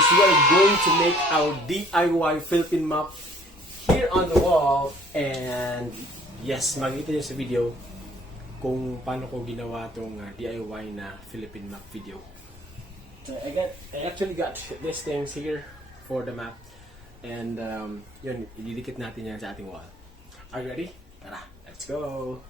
guys, we are going to make our DIY Philippine map here on the wall. And yes, makikita nyo sa video kung paano ko ginawa tong DIY na Philippine map video. So I actually got these things here for the map. And yun, ididikit natin yan sa ating wall. Are you ready? Tara, let's go!